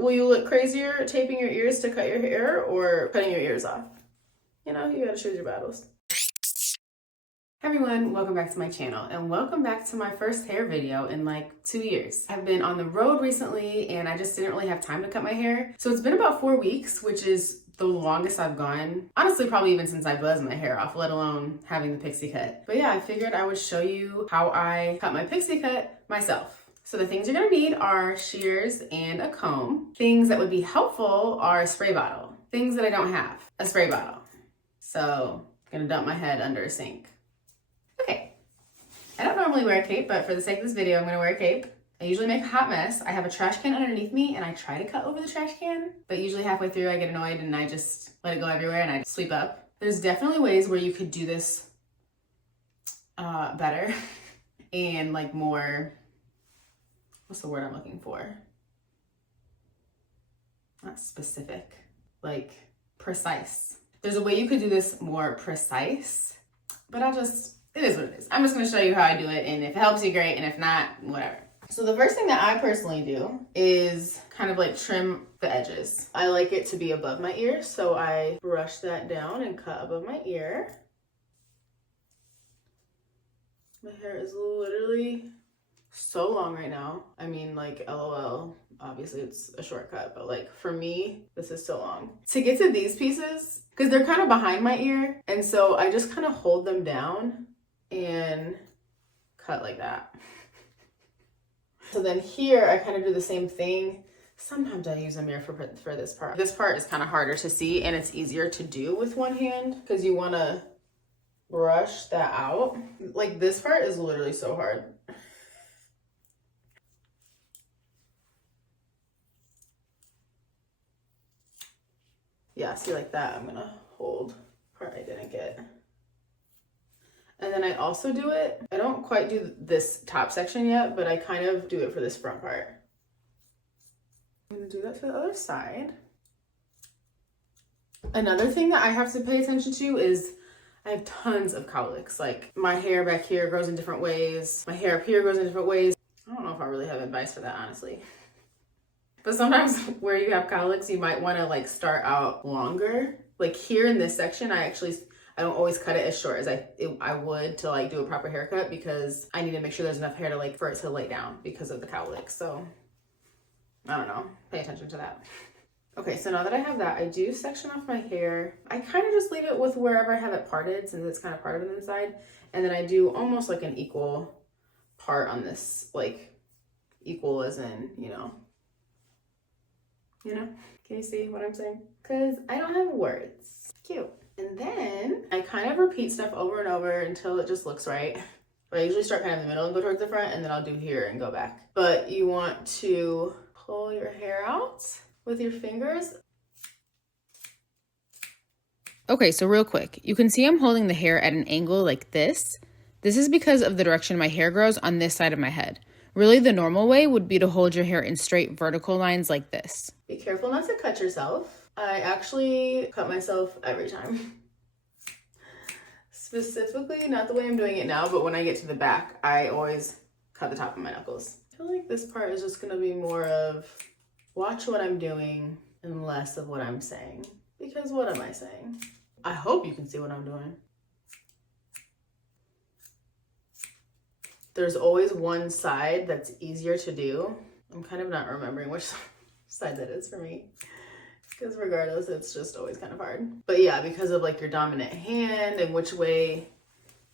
will you look crazier taping your ears to cut your hair or cutting your ears off? You know, you gotta choose your battles. Hey everyone, welcome back to my channel and welcome back to my first hair video in like 2 years. I've been on the road recently and I just didn't really have time to cut my hair. So it's been about 4 weeks, which is the longest I've gone. Honestly, probably even since I buzzed my hair off, let alone having the pixie cut. But yeah, I figured I would show you how I cut my pixie cut myself. So the things you're gonna need are shears and a comb. Things that would be helpful are a spray bottle. Things that I don't have, a spray bottle. So I'm gonna dump my head under a sink. Okay, I don't normally wear a cape, but for the sake of this video, I'm gonna wear a cape. I usually make a hot mess. I have a trash can underneath me and I try to cut over the trash can, but usually halfway through I get annoyed and I just let it go everywhere and I sweep up. There's definitely ways where you could do this better and like more, what's the word I'm looking for? Not specific, like precise. There's a way you could do this more precise, but it is what it is. I'm just gonna show you how I do it, and if it helps you, great, and if not, whatever. So the first thing that I personally do is kind of like trim the edges. I like it to be above my ear, so I brush that down and cut above my ear. My hair is literally so long right now. I mean, like, LOL, obviously it's a shortcut, but like for me, this is so long. To get to these pieces, because they're kind of behind my ear, and so I just kind of hold them down and cut like that. So then here, I kind of do the same thing. Sometimes I use a mirror for this part. This part is kind of harder to see and it's easier to do with one hand because you want to brush that out. Like this part is literally so hard. Yeah, see like that, I'm gonna hold part I didn't get. And then I also do it, I don't quite do this top section yet, but I kind of do it for this front part. I'm gonna do that to the other side. Another thing that I have to pay attention to is I have tons of cowlicks. Like my hair back here grows in different ways. My hair up here grows in different ways. I don't know if I really have advice for that, honestly. But sometimes where you have cowlicks, you might want to like start out longer. Like here in this section, I don't always cut it as short as I would to like do a proper haircut because I need to make sure there's enough hair to like for it to lay down because of the cowlicks. So I don't know, pay attention to that. Okay, so now that I have that, I do section off my hair. I kind of just leave it with wherever I have it parted since it's kind of parted on the inside. And then I do almost like an equal part on this, like equal as in, you know, can you see what I'm saying? Because I don't have words. Cute. And then I kind of repeat stuff over and over until it just looks right. But I usually start kind of in the middle and go towards the front, and then I'll do here and go back. But you want to pull your hair out with your fingers. Okay, so real quick, you can see I'm holding the hair at an angle like this. This is because of the direction my hair grows on this side of my head. Really, the normal way would be to hold your hair in straight vertical lines like this. Be careful not to cut yourself. I actually cut myself every time. Specifically, not the way I'm doing it now, but when I get to the back, I always cut the top of my knuckles. I feel like this part is just gonna be more of watch what I'm doing and less of what I'm saying. Because what am I saying? I hope you can see what I'm doing. There's always one side that's easier to do. I'm kind of not remembering which side that is for me. Because regardless, it's just always kind of hard. But yeah, because of like your dominant hand and which way,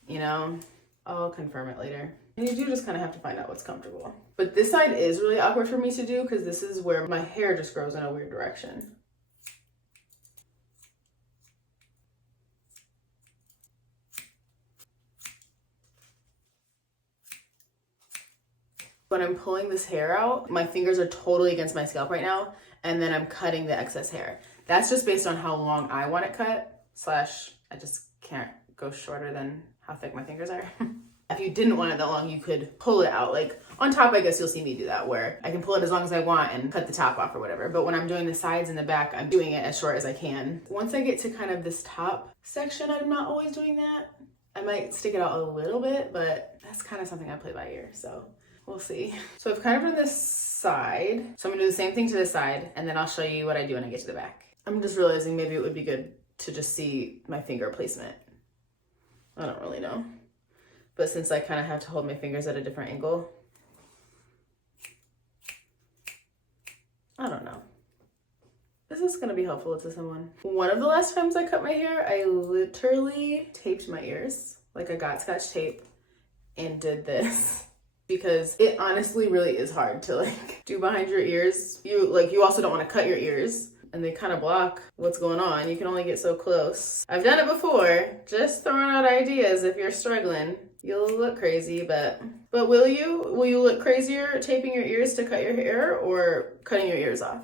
you know, I'll confirm it later. And you do just kind of have to find out what's comfortable. But this side is really awkward for me to do because this is where my hair just grows in a weird direction. When I'm pulling this hair out, my fingers are totally against my scalp right now, and then I'm cutting the excess hair. That's just based on how long I want it cut, / I just can't go shorter than how thick my fingers are. If you didn't want it that long, you could pull it out. Like on top, I guess you'll see me do that where I can pull it as long as I want and cut the top off or whatever. But when I'm doing the sides and the back, I'm doing it as short as I can. Once I get to kind of this top section, I'm not always doing that. I might stick it out a little bit, but that's kind of something I play by ear, so we'll see. So I've kind of done this side. So I'm gonna do the same thing to this side, and then I'll show you what I do when I get to the back. I'm just realizing maybe it would be good to just see my finger placement. I don't really know. But since I kind of have to hold my fingers at a different angle, I don't know. This is gonna be helpful to someone. One of the last times I cut my hair, I literally taped my ears. Like I got Scotch tape and did this because it honestly really is hard to like do behind your ears. You also don't want to cut your ears and they kind of block what's going on. You can only get so close. I've done it before, just throwing out ideas if you're struggling. You'll look crazy, but will you? Will you look crazier taping your ears to cut your hair or cutting your ears off?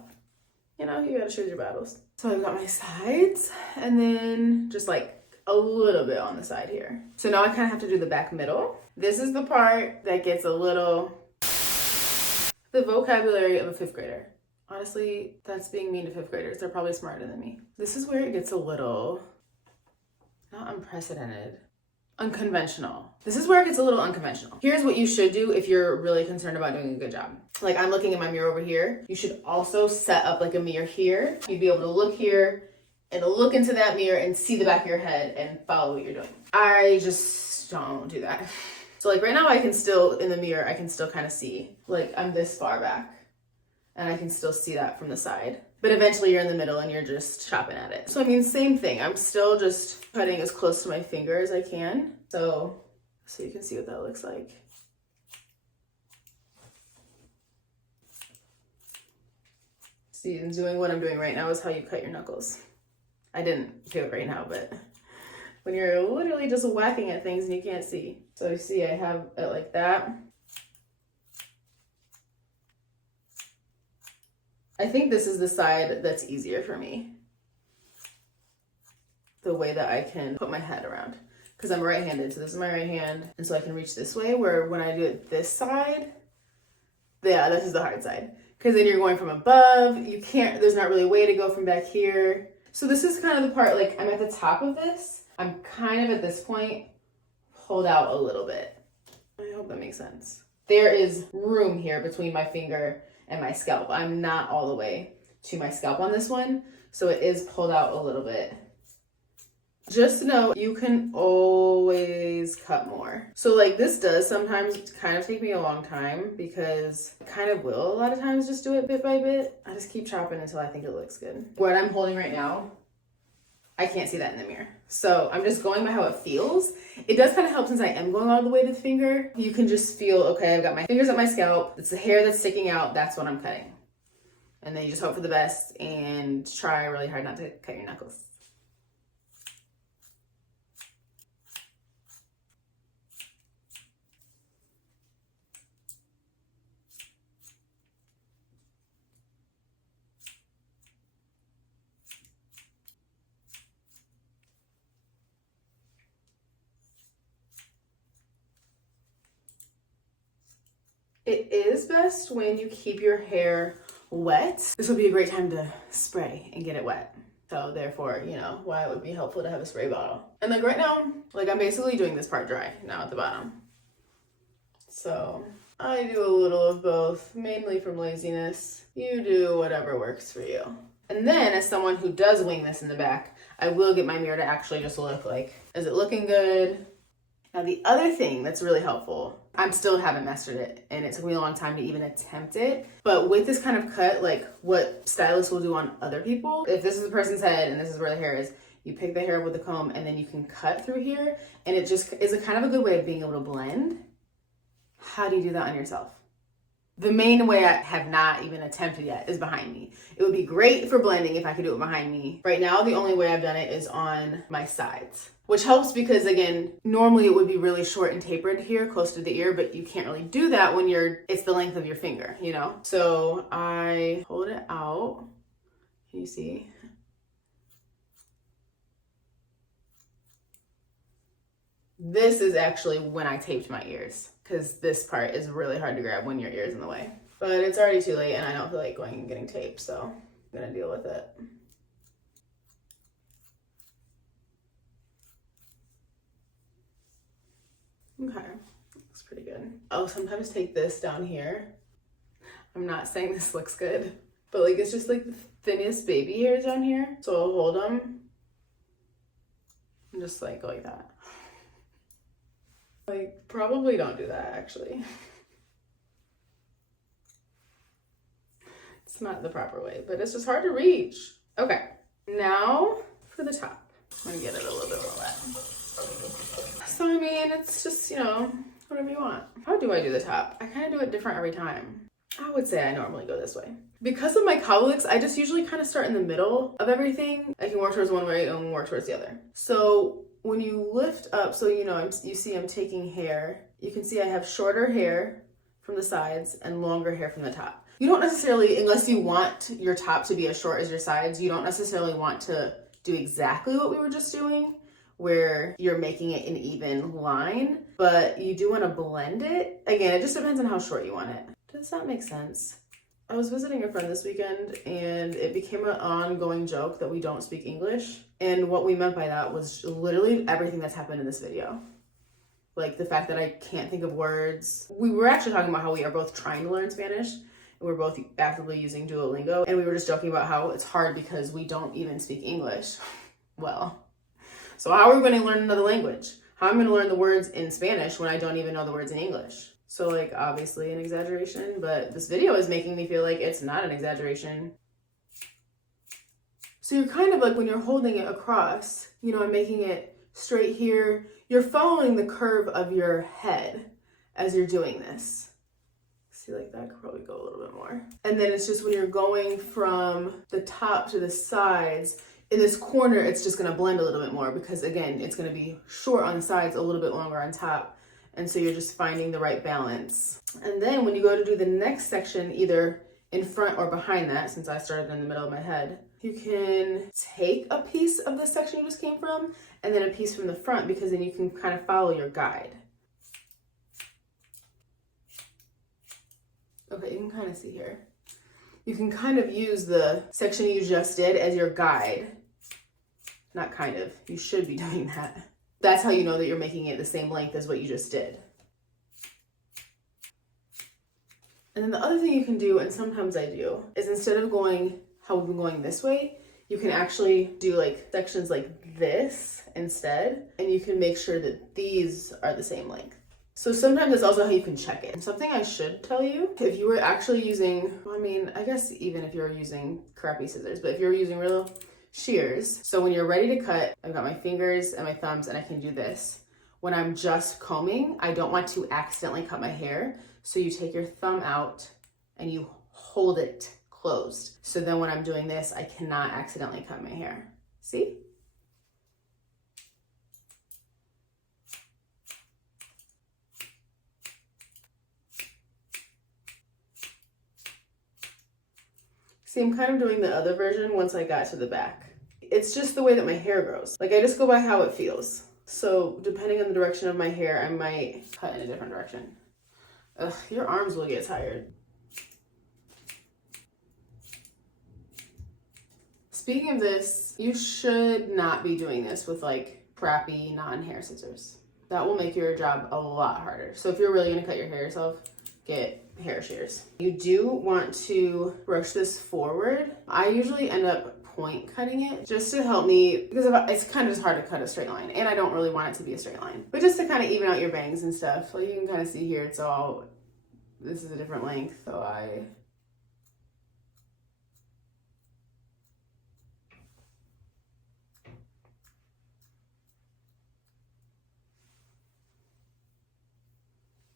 You know, you gotta choose your battles. So I've got my sides and then just like a little bit on the side here. So now I kind of have to do the back middle. This is the part that gets a little, the vocabulary of a 5th grader. Honestly, that's being mean to 5th graders. They're probably smarter than me. This is where it gets a little, not unprecedented, unconventional. This is where it gets a little unconventional. Here's what you should do if you're really concerned about doing a good job. Like I'm looking in my mirror over here. You should also set up like a mirror here. You'd be able to look here and look into that mirror and see the back of your head and follow what you're doing. I just don't do that. So like right now I can still, in the mirror, I can still kind of see, like I'm this far back and I can still see that from the side. But eventually you're in the middle and you're just chopping at it. So I mean, same thing. I'm still just cutting as close to my finger as I can. So you can see what that looks like. See, and doing what I'm doing right now is how you cut your knuckles. I didn't do it right now, but when you're literally just whacking at things and you can't see. So you see, I have it like that. I think this is the side that's easier for me. The way that I can put my head around. Because I'm right-handed, so this is my right hand. And so I can reach this way, where when I do it this side, yeah, this is the hard side. Because then you're going from above, you can't, there's not really a way to go from back here. So this is kind of the part, like I'm at the top of this. I'm kind of at this point, pulled out a little bit. I hope that makes sense. There is room here between my finger and my scalp. I'm not all the way to my scalp on this one. So it is pulled out a little bit. Just know you can always cut more. So like this does sometimes kind of take me a long time because I kind of will a lot of times just do it bit by bit. I just keep chopping until I think it looks good. What I'm holding right now, I can't see that in the mirror. So I'm just going by how it feels. It does kind of help since I am going all the way to the finger. You can just feel, okay, I've got my fingers at my scalp. It's the hair that's sticking out. That's what I'm cutting. And then you just hope for the best and try really hard not to cut your knuckles. It is best when you keep your hair wet. This would be a great time to spray and get it wet. So therefore, you know, why it would be helpful to have a spray bottle. And like right now, like I'm basically doing this part dry now at the bottom. So I do a little of both, mainly from laziness. You do whatever works for you. And then as someone who does wing this in the back, I will get my mirror to actually just look like, is it looking good? Now the other thing that's really helpful, I still haven't mastered it and it took me a long time to even attempt it. But with this kind of cut, like what stylists will do on other people, if this is the person's head and this is where the hair is, you pick the hair up with the comb and then you can cut through here. And it just is a kind of a good way of being able to blend. How do you do that on yourself? The main way I have not even attempted yet is behind me. It would be great for blending if I could do it behind me. Right now, the only way I've done it is on my sides, which helps because again, normally it would be really short and tapered here close to the ear, but you can't really do that when it's the length of your finger, you know? So I hold it out. Can you see? This is actually when I taped my ears, because this part is really hard to grab when your ear's in the way. But it's already too late and I don't feel like going and getting taped, so I'm gonna deal with it. Okay, looks pretty good. I'll sometimes take this down here. I'm not saying this looks good, but like it's just like the thinnest baby hairs down here. So I'll hold them and just like go like that. Like probably don't do that actually. It's not the proper way, but it's just hard to reach. Okay, now for the top. I'm gonna get it a little bit more wet. So I mean, it's just, you know, whatever you want. How do I do the top? I kind of do it different every time. I would say I normally go this way. Because of my cowlicks, I just usually kind of start in the middle of everything. I can work towards one way and work towards the other. So when you lift up, so you know, you see I'm taking hair. You can see I have shorter hair from the sides and longer hair from the top. You don't necessarily, unless you want your top to be as short as your sides, you don't necessarily want to do exactly what we were just doing, where you're making it an even line, but you do want to blend it. Again, it just depends on how short you want it. Does that make sense? I was visiting a friend this weekend and it became an ongoing joke that we don't speak English. And what we meant by that was literally everything that's happened in this video. Like the fact that I can't think of words. We were actually talking about how we are both trying to learn Spanish. We're both actively using Duolingo, and we were just joking about how it's hard because we don't even speak English well. So how are we going to learn another language? How am I going to learn the words in Spanish when I don't even know the words in English? So like obviously an exaggeration, but this video is making me feel like it's not an exaggeration. So you're kind of like, when you're holding it across, you know, and making it straight here, you're following the curve of your head as you're doing this. See, like that could probably go a little bit more. And then it's just when you're going from the top to the sides, in this corner, it's just gonna blend a little bit more because again, it's gonna be short on the sides, a little bit longer on top. And so you're just finding the right balance. And then when you go to do the next section, either in front or behind that, since I started in the middle of my head, you can take a piece of the section you just came from and then a piece from the front, because then you can kind of follow your guide. Okay, you can kind of see here. You can kind of use the section you just did as your guide. Not kind of, you should be doing that. That's how you know that you're making it the same length as what you just did. And then the other thing you can do, and sometimes I do, is instead of going how we've been going this way, you can actually do like sections like this instead, and you can make sure that these are the same length. So sometimes that's also how you can check it. Something I should tell you, if you were actually using, I mean, I guess even if you're using crappy scissors, but if you're using real shears, so when you're ready to cut, I've got my fingers and my thumbs and I can do this. When I'm just combing, I don't want to accidentally cut my hair. So you take your thumb out and you hold it closed. So then when I'm doing this, I cannot accidentally cut my hair. See? See, I'm kind of doing the other version once I got to the back. It's just the way that my hair grows. Like I just go by how it feels. So depending on the direction of my hair, I might cut in a different direction. Ugh, your arms will get tired. Speaking of this, you should not be doing this with like crappy non-hair scissors. That will make your job a lot harder. So if you're really gonna cut your hair yourself, get hair shears. You do want to brush this forward. I usually end up point cutting it just to help me, because it's kind of just hard to cut a straight line and I don't really want it to be a straight line, but just to kind of even out your bangs and stuff. Like you can kind of see here, it's all, this is a different length, so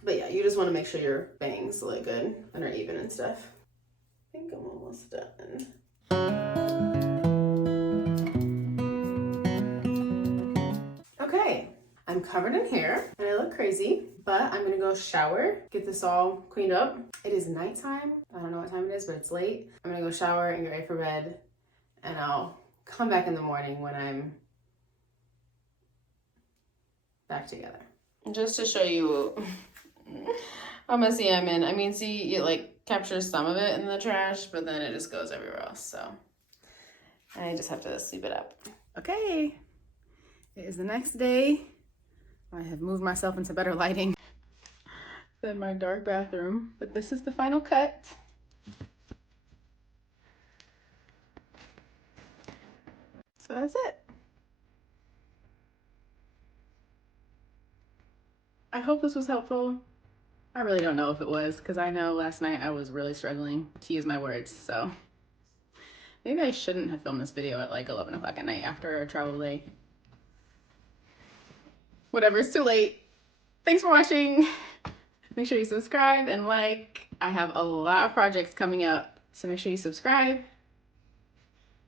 but yeah, you just want to make sure your bangs look good and are even and stuff. I think I'm almost done. Okay, I'm covered in hair and I look crazy, but I'm gonna go shower, get this all cleaned up. It is nighttime. I don't know what time it is, but it's late. I'm gonna go shower and get ready for bed, and I'll come back in the morning when I'm back together. Just to show you how messy I'm in. I mean, see, it like captures some of it in the trash, but then it just goes everywhere else. So I just have to sweep it up. Okay, it is the next day. I have moved myself into better lighting than my dark bathroom, but this is the final cut. So that's it. I hope this was helpful. I really don't know if it was, because I know last night I was really struggling to use my words, so maybe I shouldn't have filmed this video at like 11 o'clock at night after a travel day. Whatever, it's too late. Thanks for watching. Make sure you subscribe and like. I have a lot of projects coming up, so make sure you subscribe.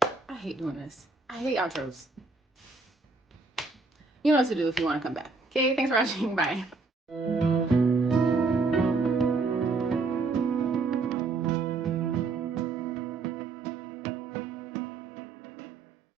I hate doing this. I hate outros. You know what to do if you want to come back. Okay, thanks for watching. Bye.